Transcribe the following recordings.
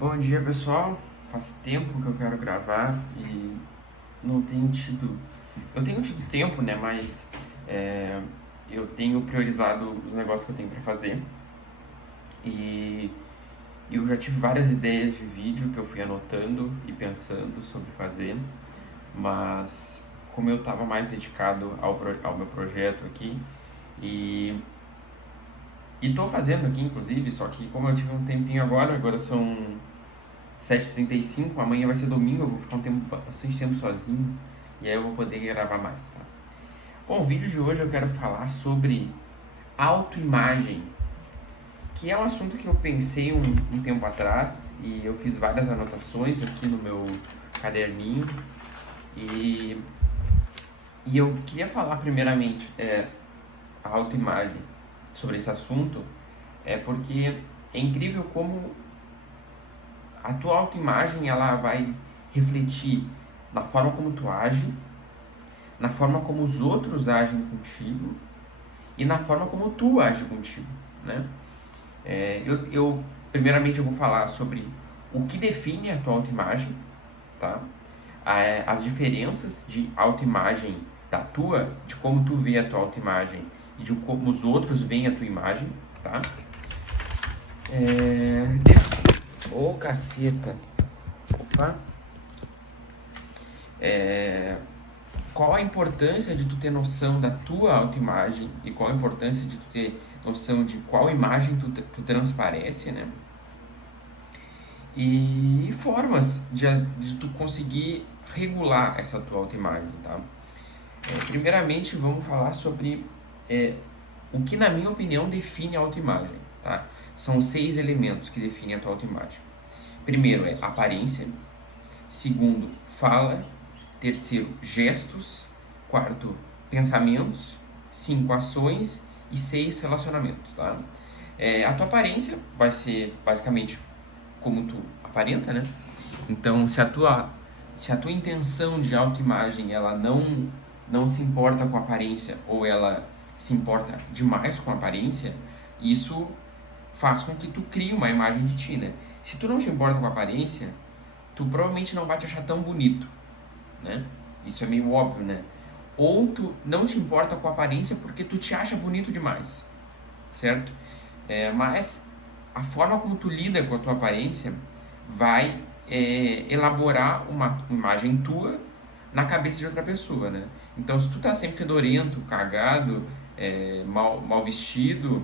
Bom dia, pessoal. Faz tempo que eu quero gravar e não tenho tido. Eu tenho tido tempo, né? Mas é, eu tenho priorizado os negócios que eu tenho para fazer e eu já tive várias ideias de vídeo que eu fui anotando e pensando sobre fazer, mas como eu estava mais dedicado ao meu projeto aqui e estou fazendo aqui, inclusive, só que como eu tive um tempinho agora são 7h35, amanhã vai ser domingo, eu vou ficar bastante tempo sozinho e aí eu vou poder gravar mais, tá? Bom, o vídeo de hoje eu quero falar sobre autoimagem, que é um assunto que eu pensei um tempo atrás e eu fiz várias anotações aqui no meu caderninho e, e eu queria falar primeiramente a autoimagem sobre esse assunto, porque é incrível como a tua autoimagem ela vai refletir na forma como tu age, na forma como os outros agem contigo e na forma como tu age contigo, né? Primeiramente eu vou falar sobre o que define a tua autoimagem, tá? As diferenças de autoimagem da tua, de como tu vê a tua autoimagem e de como os outros veem a tua imagem, tá? Ô, caceta! Opa! Qual a importância de tu ter noção da tua autoimagem e qual a importância de tu ter noção de qual imagem tu transparece, né? E formas de tu conseguir regular essa tua autoimagem, tá? Primeiramente, vamos falar sobre o que, na minha opinião, define a autoimagem, tá? São 6 elementos que definem a tua autoimagem. Primeiro é aparência, segundo, fala, terceiro, gestos, quarto, pensamentos, 5, ações e 6, relacionamentos, tá? A tua aparência vai ser basicamente como tu aparenta, né? Então, se a tua intenção de autoimagem ela não se importa com a aparência ou ela se importa demais com a aparência, isso faz com que tu crie uma imagem de ti, né? Se tu não te importa com a aparência, tu provavelmente não vai te achar tão bonito, né? Isso é meio óbvio, né? Ou tu não te importa com a aparência porque tu te acha bonito demais, certo? Mas a forma como tu lida com a tua aparência vai elaborar uma imagem tua na cabeça de outra pessoa, né? Então, se tu tá sempre fedorento, cagado, mal vestido,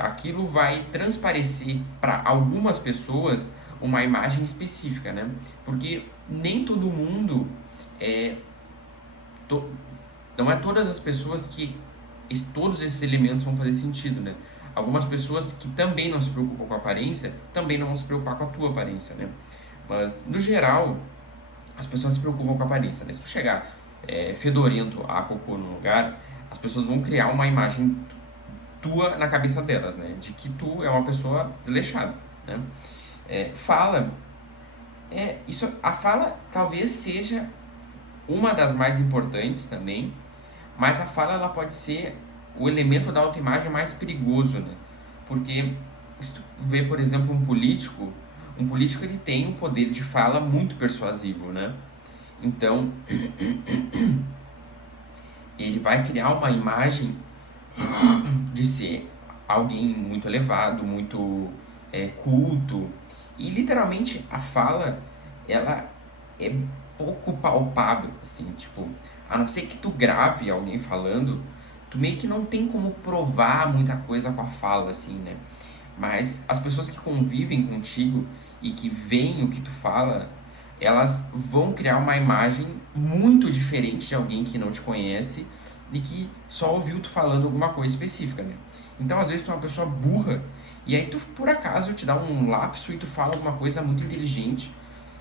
aquilo vai transparecer para algumas pessoas uma imagem específica, né? Porque nem todo mundo to, não é todas as pessoas que todos esses elementos vão fazer sentido, né? Algumas pessoas que também não se preocupam com a aparência, também não vão se preocupar com a tua aparência, né? Mas, no geral, as pessoas se preocupam com a aparência, né? Se tu chegar fedorento a cocô no lugar, as pessoas vão criar uma imagem tua na cabeça delas, né? De que tu é uma pessoa desleixada, né? Fala, a fala talvez seja uma das mais importantes também, mas a fala ela pode ser o elemento da autoimagem mais perigoso, né? Porque se tu vê, por exemplo, um político ele tem um poder de fala muito persuasivo, né? Então, ele vai criar uma imagem de ser alguém muito elevado, muito culto, e literalmente a fala ela é pouco palpável, assim, tipo, a não ser que tu grave alguém falando, tu meio que não tem como provar muita coisa com a fala, assim, né? Mas as pessoas que convivem contigo e que veem o que tu fala, elas vão criar uma imagem muito diferente de alguém que não te conhece e que só ouviu tu falando alguma coisa específica, né? Então, às vezes, tu é uma pessoa burra e aí tu, por acaso, te dá um lapso e tu fala alguma coisa muito inteligente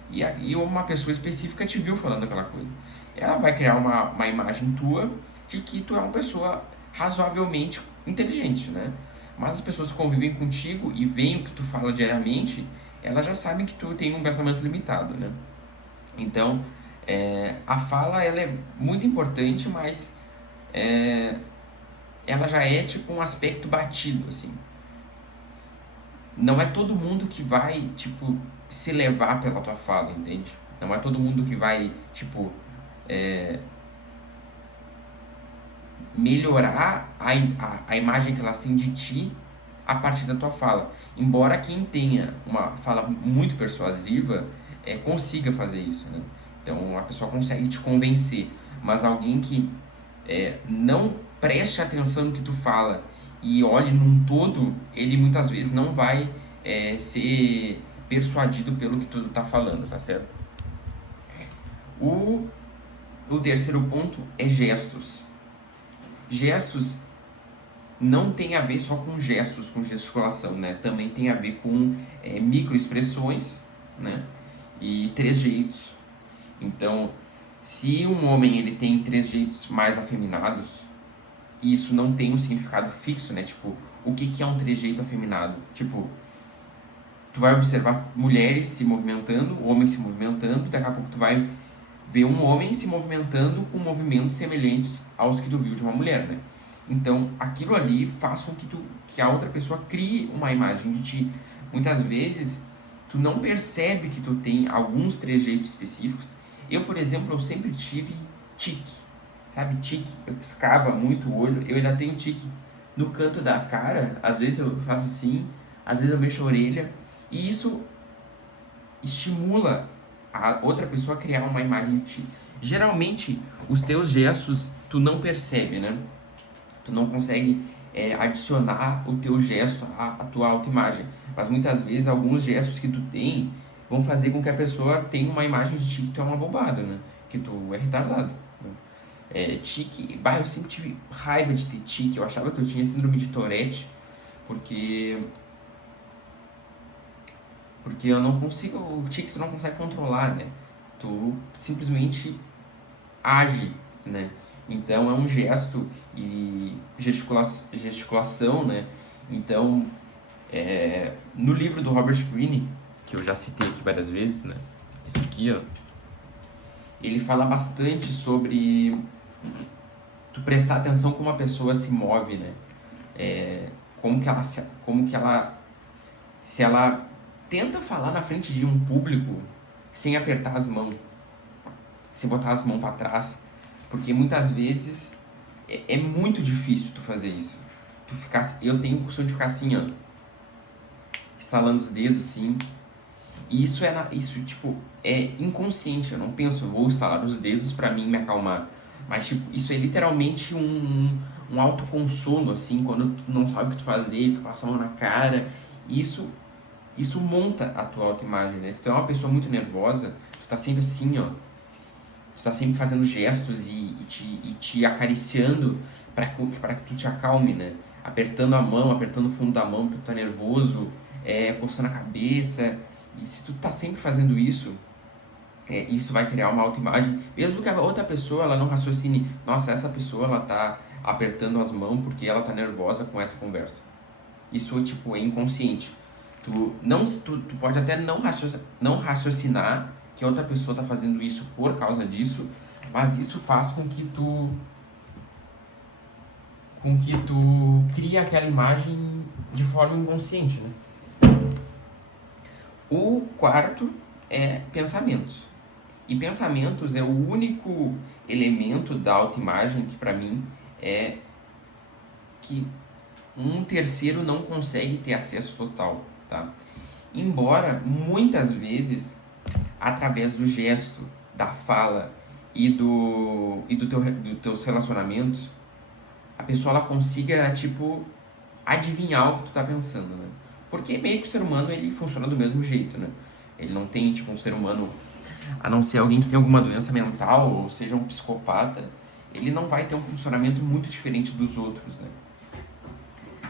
e uma pessoa específica te viu falando aquela coisa. Ela vai criar uma imagem tua de que tu é uma pessoa razoavelmente inteligente, né? Mas as pessoas que convivem contigo e veem o que tu fala diariamente, elas já sabem que tu tem um pensamento limitado, né? Então, a fala ela é muito importante, mas ela já é tipo um aspecto batido, assim. não é todo mundo que vai, tipo, se levar pela tua fala, entende? Não é todo mundo que vai, tipo, melhorar a imagem que elas têm de ti a partir da tua fala. Embora quem tenha uma fala muito persuasiva consiga fazer isso, né? Então a pessoa consegue te convencer, mas alguém que não preste atenção no que tu fala e olhe num todo, ele muitas vezes não vai ser persuadido pelo que tu tá falando, tá certo? O terceiro ponto é gestos. Gestos não tem a ver só com gestos, com gesticulação, né? Também tem a ver com microexpressões, né? E trejeitos. Então, se um homem ele tem trejeitos mais afeminados, isso não tem um significado fixo, né? Tipo, o que é um trejeito afeminado? Tipo, tu vai observar mulheres se movimentando, homens se movimentando, daqui a pouco tu vai ver um homem se movimentando com movimentos semelhantes aos que tu viu de uma mulher, né? Então, aquilo ali faz com que a outra pessoa crie uma imagem de ti. Muitas vezes, tu não percebe que tu tem alguns trejeitos específicos. Eu, por exemplo, eu sempre tive tique, sabe? Tique. Eu piscava muito o olho. Eu ainda tenho tique no canto da cara. Às vezes eu faço assim, às vezes eu mexo a orelha. E isso estimula a outra pessoa a criar uma imagem de ti. Geralmente, os teus gestos tu não percebe, né? Tu não consegue adicionar o teu gesto à tua autoimagem. Mas muitas vezes, alguns gestos que tu tem vão fazer com que a pessoa tenha uma imagem de ti que tu é uma bobada, né? Que tu é retardado. Né? Tique, eu sempre tive raiva de ter tique. Eu achava que eu tinha síndrome de Tourette, porque eu não consigo, o tique tu não consegue controlar, né? Tu simplesmente age, né? Então é um gesto e gesticulação, né? Então, no livro do Robert Greene, que eu já citei aqui várias vezes, né? Esse aqui, ó, ele fala bastante sobre tu prestar atenção como a pessoa se move, né? Como que ela, se ela tenta falar na frente de um público sem apertar as mãos, sem botar as mãos para trás, porque muitas vezes é muito difícil tu fazer isso. Eu tenho o costume de ficar assim, ó, estalando os dedos, assim. E isso tipo é inconsciente. Eu não penso, vou estalar os dedos para mim me acalmar. Mas tipo, isso é literalmente um autoconsolo, assim, quando tu não sabe o que tu fazer, tu passa a mão na cara. Isso monta a tua autoimagem, né? Se tu é uma pessoa muito nervosa, tu tá sempre assim, ó. Tu tá sempre fazendo gestos e te acariciando para que tu te acalme, né? Apertando a mão, apertando o fundo da mão porque tu tá nervoso, coçando a cabeça. E se tu tá sempre fazendo isso, isso vai criar uma autoimagem. Mesmo que a outra pessoa ela não raciocine, nossa, essa pessoa ela tá apertando as mãos porque ela tá nervosa com essa conversa. Isso, tipo, é inconsciente. Tu pode até não raciocinar que a outra pessoa está fazendo isso por causa disso, mas isso faz com que tu crie aquela imagem de forma inconsciente, né? O quarto é pensamentos. E pensamentos é o único elemento da autoimagem que para mim é que um terceiro não consegue ter acesso total, tá? Embora muitas vezes através do gesto, da fala e dos teus relacionamentos, a pessoa ela consiga, tipo, adivinhar o que tu tá pensando, né? Porque meio que o ser humano, ele funciona do mesmo jeito, né? Ele não tem, tipo, um ser humano, a não ser alguém que tem alguma doença mental ou seja um psicopata, ele não vai ter um funcionamento muito diferente dos outros, né?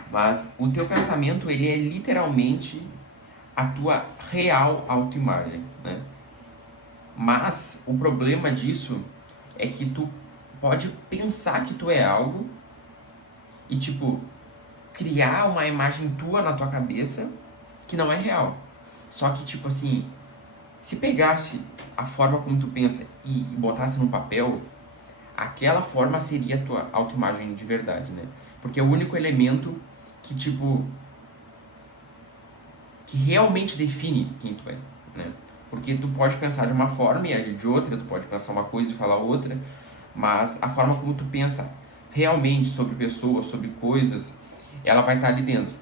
Mas o teu pensamento, ele é literalmente a tua real autoimagem, né? Mas o problema disso é que tu pode pensar que tu é algo e, tipo, criar uma imagem tua na tua cabeça que não é real. Só que, tipo assim, se pegasse a forma como tu pensa e botasse no papel, aquela forma seria a tua autoimagem de verdade, né? Porque é o único elemento que, tipo, que realmente define quem tu é, né? Porque tu pode pensar de uma forma e agir de outra, tu pode pensar uma coisa e falar outra, mas a forma como tu pensa realmente sobre pessoas, sobre coisas, ela vai estar ali dentro.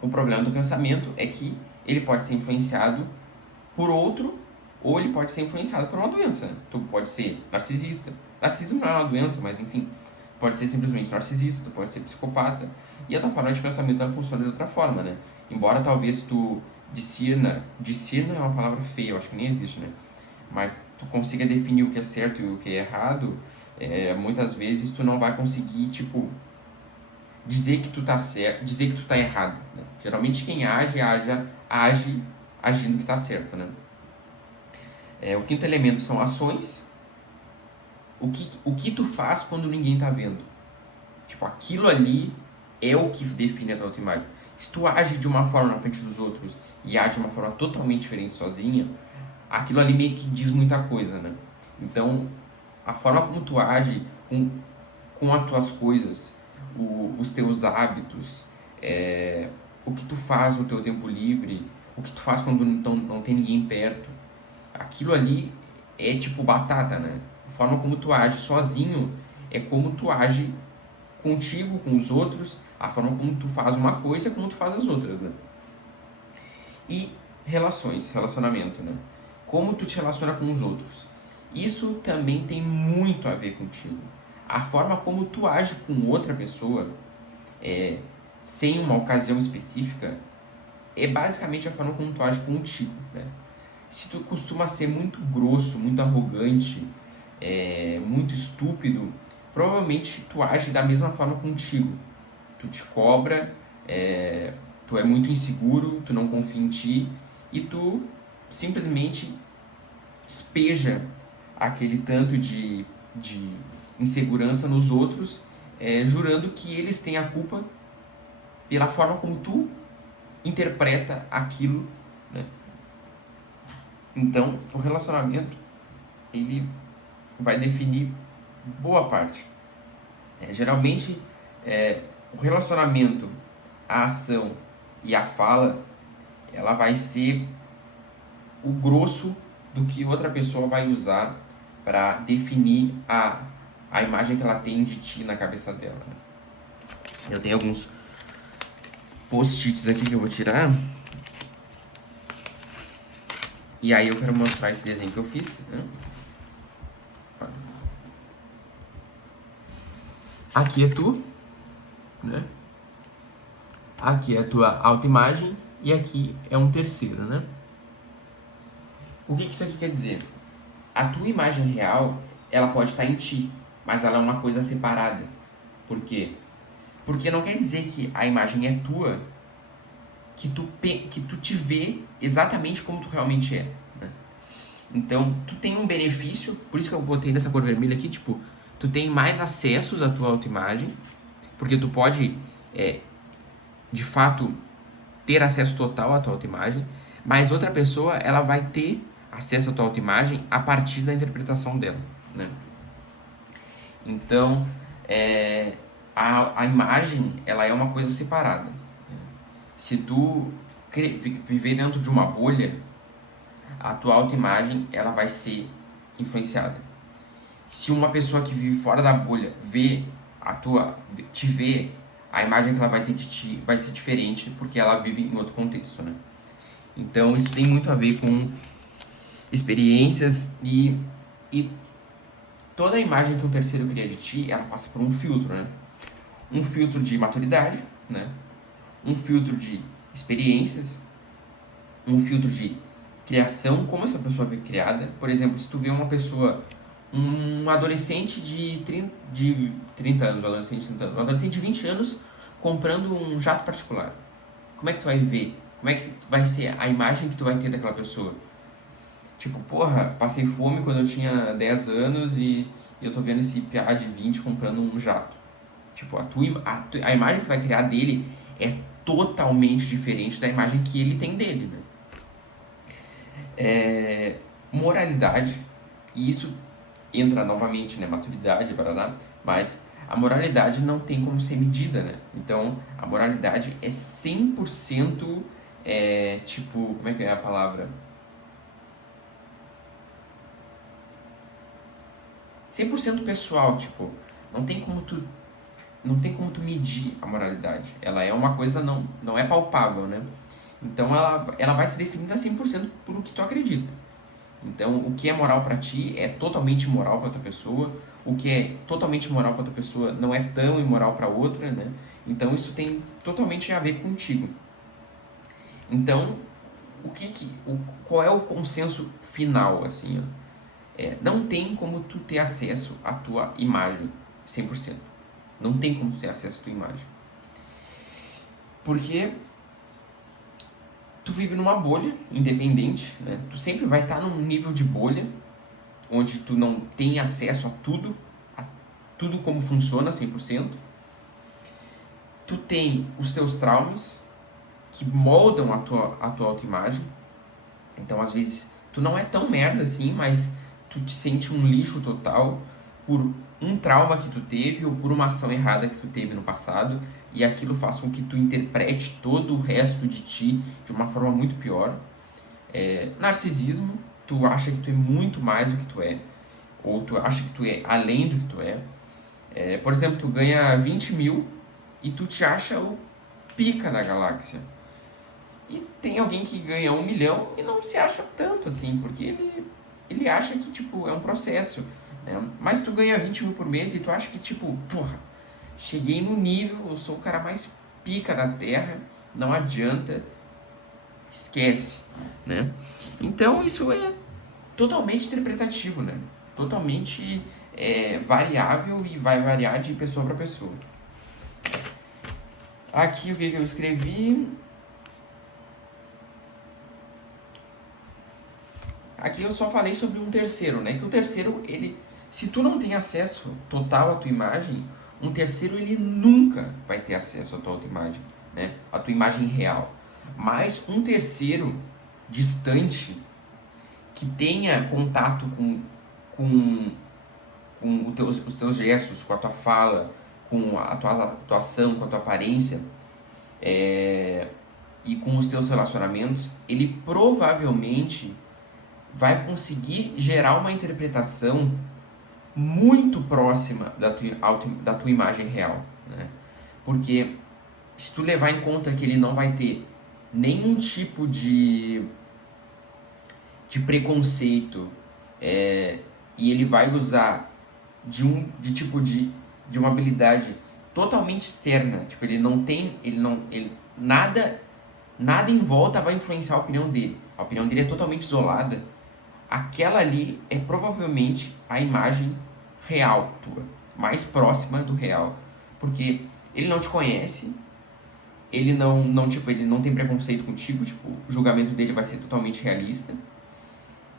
O problema do pensamento é que ele pode ser influenciado por outro ou ele pode ser influenciado por uma doença. Tu pode ser narcisista. Narcisismo não é uma doença, mas enfim, pode ser simplesmente narcisista, tu pode ser psicopata. E a tua forma de pensamento ela funciona de outra forma, né? Embora talvez tu discirna é uma palavra feia, eu acho que nem existe, né? Mas tu consiga definir o que é certo e o que é errado, muitas vezes tu não vai conseguir, tipo, dizer que tu tá certo, dizer que tu tá errado, né? Geralmente quem age agindo que tá certo, né? O quinto elemento são ações. O que tu faz quando ninguém tá vendo? Tipo, aquilo ali é o que define a tua autoimagem. Se tu age de uma forma na frente dos outros e age de uma forma totalmente diferente sozinha, aquilo ali meio que diz muita coisa, né? Então, a forma como tu age com as tuas coisas, os teus hábitos, o que tu faz no teu tempo livre, o que tu faz quando não tem ninguém perto, aquilo ali é tipo batata, né? A forma como tu age sozinho é como tu age contigo, com os outros, a forma como tu faz uma coisa é como tu faz as outras, né? E relacionamento, né? Como tu te relaciona com os outros. Isso também tem muito a ver contigo. A forma como tu age com outra pessoa, sem uma ocasião específica, é basicamente a forma como tu age contigo, né? Se tu costuma ser muito grosso, muito arrogante, muito estúpido, provavelmente tu age da mesma forma contigo. Tu te cobra, tu é muito inseguro, tu não confia em ti e tu simplesmente despeja aquele tanto de insegurança nos outros, jurando que eles têm a culpa pela forma como tu interpreta aquilo, né? Então, o relacionamento, ele vai definir boa parte. Geralmente, o relacionamento, a ação e a fala, ela vai ser o grosso do que outra pessoa vai usar para definir a imagem que ela tem de ti na cabeça dela, né? Eu tenho alguns post-its aqui que eu vou tirar. E aí eu quero mostrar esse desenho que eu fiz, né? Aqui é tu, né? Aqui é a tua autoimagem e aqui é um terceiro, né? O que isso aqui quer dizer? A tua imagem real, ela pode estar em ti, mas ela é uma coisa separada. Por quê? Porque não quer dizer que a imagem é tua, que tu te vê exatamente como tu realmente é, né? Então, tu tem um benefício, por isso que eu botei nessa cor vermelha aqui, tipo, tu tem mais acessos à tua autoimagem, porque tu pode, de fato, ter acesso total à tua autoimagem, mas outra pessoa, ela vai ter acesso à tua autoimagem a partir da interpretação dela, né? Então, a imagem, ela é uma coisa separada. Se tu viver dentro de uma bolha, a tua autoimagem, ela vai ser influenciada. Se uma pessoa que vive fora da bolha te vê, a imagem que ela vai ter de ti vai ser diferente, porque ela vive em outro contexto, né? Então, isso tem muito a ver com experiências e toda a imagem que um terceiro cria de ti, ela passa por um filtro, né? Um filtro de maturidade, né? Um filtro de experiências, um filtro de criação, como essa pessoa foi criada. Por exemplo, se tu vê uma pessoa, um adolescente de 30 anos, um adolescente de 20 anos comprando um jato particular, como é que tu vai ver? Como é que vai ser a imagem que tu vai ter daquela pessoa? Tipo, porra, passei fome quando eu tinha 10 anos e eu tô vendo esse piá de 20 comprando um jato. Tipo, a imagem que tu vai criar dele é totalmente diferente da imagem que ele tem dele, né? Moralidade, e isso entra novamente, né? Maturidade, barará, mas a moralidade não tem como ser medida, né? Então, a moralidade é 100% tipo, como é que é a palavra? 100% pessoal, tipo, não tem como tu não tem como tu medir a moralidade. Ela é uma coisa não é palpável, né? Então ela vai se definindo a 100% por o que tu acredita. Então, o que é moral para ti é totalmente imoral para outra pessoa, o que é totalmente imoral para outra pessoa não é tão imoral para outra, né? Então, isso tem totalmente a ver contigo. Então, qual é o consenso final, assim, ó? Não tem como tu ter acesso à tua imagem 100%. Não tem como tu ter acesso à tua imagem. Porque tu vive numa bolha independente, né? Tu sempre vai estar num nível de bolha onde tu não tem acesso a tudo como funciona 100%. Tu tem os teus traumas que moldam a tua autoimagem. Então, às vezes, tu não é tão merda assim, mas tu te sente um lixo total por um trauma que tu teve ou por uma ação errada que tu teve no passado, e aquilo faz com que tu interprete todo o resto de ti de uma forma muito pior. Narcisismo, tu acha que tu é muito mais do que tu é, ou tu acha que tu é além do que tu é. Por exemplo, tu ganha 20 mil e tu te acha o pica da galáxia. E tem alguém que ganha 1 milhão e não se acha tanto assim, porque ele acha que, tipo, é um processo, né? Mas tu ganha 20 mil por mês e tu acha que, tipo, porra, cheguei no nível, eu sou o cara mais pica da Terra, não adianta, esquece, né? Então isso é totalmente interpretativo, né? Totalmente variável e vai variar de pessoa para pessoa. Aqui o que eu escrevi... Aqui eu só falei sobre um terceiro, né? Que o terceiro, se tu não tem acesso total à tua imagem, um terceiro ele nunca vai ter acesso à tua autoimagem, né? À tua imagem real. Mas um terceiro distante que tenha contato com os teus gestos, com a tua fala, com a tua atuação, com a tua aparência, e com os teus relacionamentos, ele provavelmente vai conseguir gerar uma interpretação muito próxima da tua imagem real, né? Porque se tu levar em conta que ele não vai ter nenhum tipo de preconceito, e ele vai usar de uma habilidade totalmente externa, tipo, nada em volta vai influenciar a opinião dele. A opinião dele é totalmente isolada. Aquela ali é provavelmente a imagem real tua, mais próxima do real, porque ele não te conhece, ele não tem preconceito contigo, tipo, o julgamento dele vai ser totalmente realista,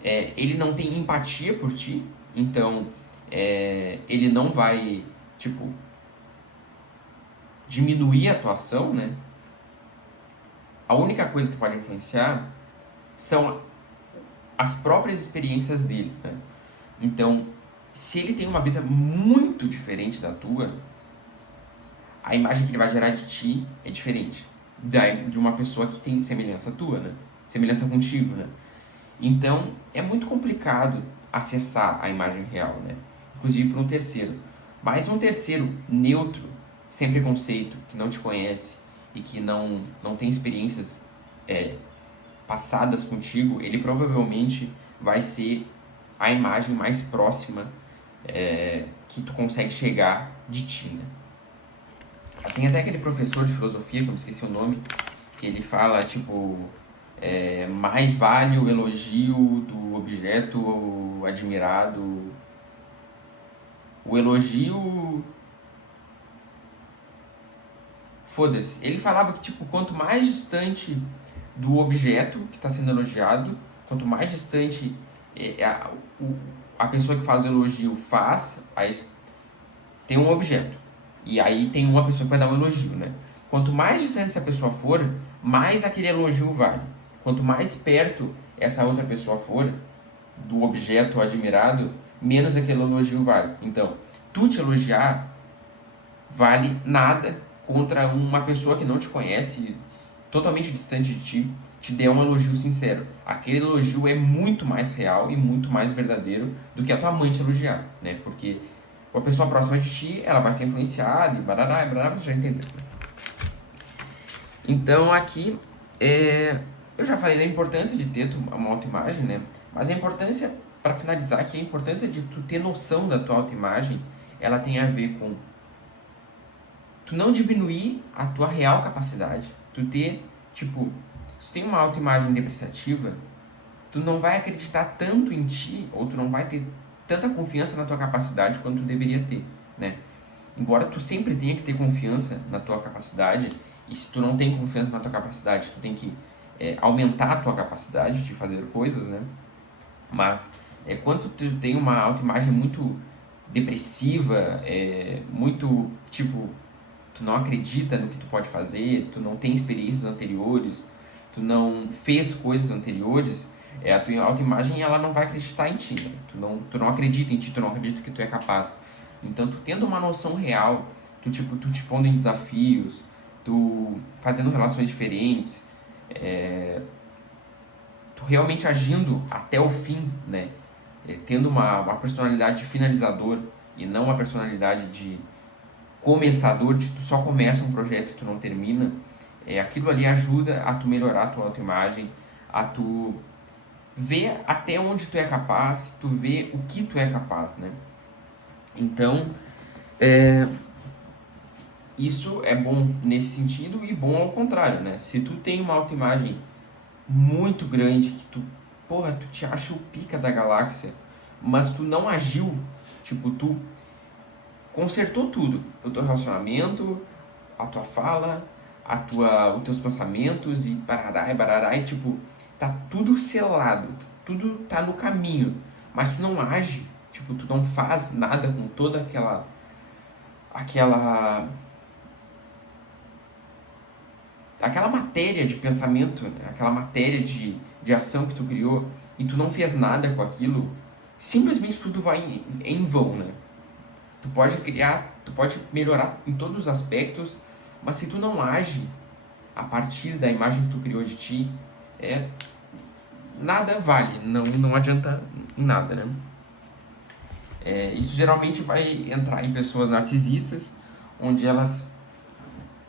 ele não tem empatia por ti, então ele não vai, tipo, diminuir a tua ação, né? A única coisa que pode influenciar são as próprias experiências dele, né? Então, se ele tem uma vida muito diferente da tua, a imagem que ele vai gerar de ti é diferente de uma pessoa que tem semelhança tua, né? Semelhança contigo, né? Então, é muito complicado acessar a imagem real, né? Inclusive para um terceiro. Mas um terceiro neutro, sem preconceito, que não te conhece e que não tem experiências passadas contigo, ele provavelmente vai ser a imagem mais próxima que tu consegue chegar de ti, né? Tem até aquele professor de filosofia, que eu me esqueci o nome, que ele fala, tipo, mais vale o elogio do objeto admirado, o elogio... Foda-se. Ele falava que, tipo, quanto mais distante do objeto que está sendo elogiado, quanto mais distante a pessoa que faz o elogio faz, aí tem um objeto. E aí tem uma pessoa que vai dar um elogio, né? Quanto mais distante essa pessoa for, mais aquele elogio vale. Quanto mais perto essa outra pessoa for do objeto admirado, menos aquele elogio vale. Então, tu te elogiar vale nada contra uma pessoa que não te conhece totalmente distante de ti, te der um elogio sincero. Aquele elogio é muito mais real e muito mais verdadeiro do que a tua mãe te elogiar, né? Porque uma pessoa próxima de ti, ela vai ser influenciada e barará, você já entendeu. Então aqui, eu já falei da importância de ter uma autoimagem, né? Mas a importância, para finalizar aqui, a importância de tu ter noção da tua autoimagem, ela tem a ver com tu não diminuir a tua real capacidade, tu ter, tipo, se tu tem uma autoimagem depreciativa, tu não vai acreditar tanto em ti, ou tu não vai ter tanta confiança na tua capacidade quanto tu deveria ter, né? Embora tu sempre tenha que ter confiança na tua capacidade, e se tu não tem confiança na tua capacidade, tu tem que aumentar a tua capacidade de fazer coisas, né? Mas quando tu tem uma autoimagem muito depressiva, muito, tipo, tu não acredita no que tu pode fazer, tu não tem experiências anteriores, tu não fez coisas anteriores, a tua autoimagem ela não vai acreditar em ti, né? Tu não acredita em ti, tu não acredita que tu é capaz. Então, tu tendo uma noção real, tu te pondo em desafios, tu fazendo relações diferentes, tu realmente agindo até o fim, né? Tendo uma personalidade de finalizador e não uma personalidade de começador, de tu só começa um projeto e tu não termina, aquilo ali ajuda a tu melhorar a tua autoimagem, a tu ver até onde tu é capaz, tu ver o que tu é capaz, né? Então, isso é bom nesse sentido e bom ao contrário, né? Se tu tem uma autoimagem muito grande, que tu, porra, tu te acha o pica da galáxia, mas tu não agiu, tipo, tu consertou tudo, o teu relacionamento, a tua fala, os teus pensamentos e barará, e tipo, tá tudo selado, tudo tá no caminho, mas tu não age, tipo, tu não faz nada com toda aquela matéria de pensamento, né? Aquela matéria de ação que tu criou e tu não fez nada com aquilo, simplesmente tudo vai em vão, né? Tu pode criar, tu pode melhorar em todos os aspectos, mas se tu não age a partir da imagem que tu criou de ti, nada vale, não adianta em nada, né? Isso geralmente vai entrar em pessoas narcisistas, onde elas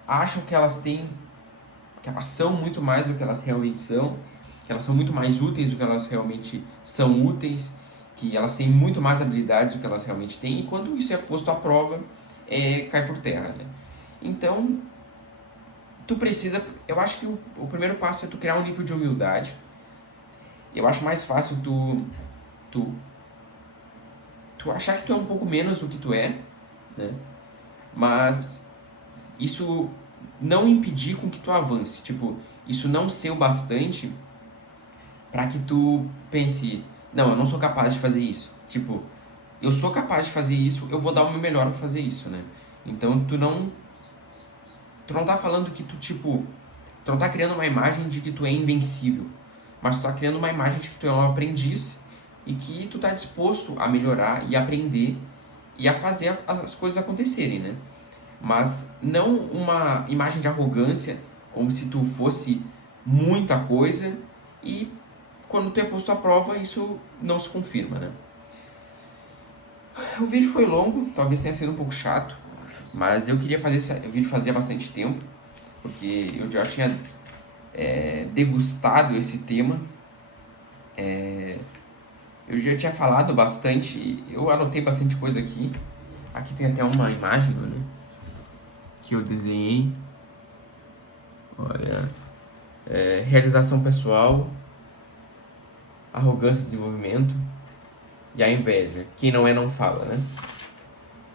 acham que elas são muito mais do que elas realmente são, que elas são muito mais úteis do que elas realmente são úteis, que elas têm muito mais habilidades do que elas realmente têm, e quando isso é posto à prova, cai por terra, né? Então, eu acho que o primeiro passo é tu criar um nível de humildade. Eu acho mais fácil tu achar que tu é um pouco menos do que tu é, né? Mas isso não impedir com que tu avance, tipo, isso não ser o bastante para que tu pense, não, eu não sou capaz de fazer isso. Tipo, eu sou capaz de fazer isso, eu vou dar o meu melhor para fazer isso, né? Então tu não tá falando que tu não tá criando uma imagem de que tu é invencível, mas tu tá criando uma imagem de que tu é um aprendiz e que tu tá disposto a melhorar e aprender e a fazer as coisas acontecerem, né? Mas não uma imagem de arrogância, como se tu fosse muita coisa e quando tu é posto à prova isso não se confirma, né? O vídeo foi longo, talvez tenha sido um pouco chato, mas eu queria fazer esse vídeo fazia bastante tempo, porque eu já tinha degustado esse tema, eu já tinha falado bastante, eu anotei bastante coisa aqui. Aqui tem até uma imagem, né, que eu desenhei. Olha, realização pessoal, arrogância e desenvolvimento e a inveja. Quem não é não fala, né?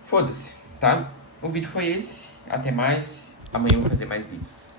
Foda-se, tá? O vídeo foi esse. Até mais. Amanhã eu vou fazer mais vídeos.